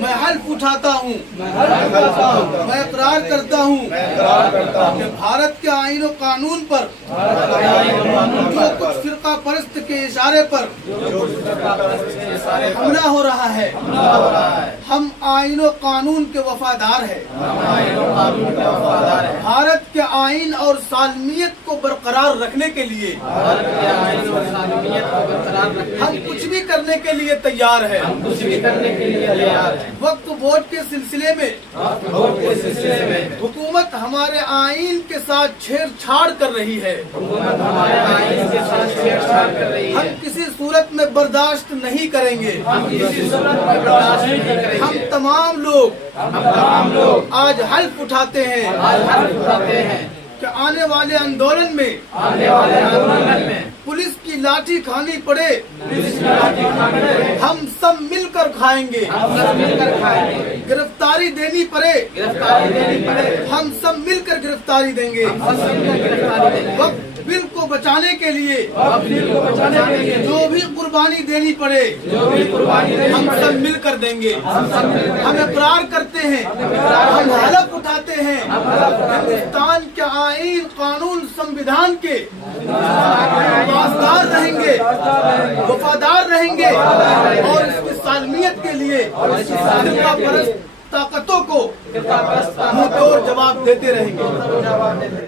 میں حلف اٹھاتا ہوں، میں اقرار کرتا ہوں کہ بھارت کے آئین و قانون پر جو کچھ فرقہ پرست کے اشارے پر حملہ ہو رہا ہے، ہم آئین و قانون کے وفادار ہیں۔ بھارت کے آئین اور سالمیت کو برقرار رکھنے کے لیے ہم کچھ بھی کرنے کے لیے تیار ہیں۔ وقت ووٹ کے سلسلے میں حکومت ہمارے آئین کے ساتھ چھیڑ چھاڑ کر رہی ہے، ہم کسی صورت میں برداشت نہیں کریں گے۔ ہم تمام لوگ آج حلف اٹھاتے ہیں کہ آنے والے آندولن میں پولیس کی لاٹھی کھانی پڑے، ہم سب مل کر کھائیں گے۔ گرفتاری دینی پڑے، ہم سب مل کر گرفتاری دیں گے۔ وقت بل کو بچانے کے لیے جو بھی قربانی دینی پڑے ہم سب مل کر دیں گے۔ ہم اقرار کرتے ہیں، ہم حلف اٹھاتے ہیں، ہندوستان کے آئین قانون سمویدھان کے پاسدار رہیں گے، وفادار رہیں گے اور اس کی سالمیت کے لیے فرقہ پرست طاقتوں کو منہ توڑ جواب دیتے رہیں گے۔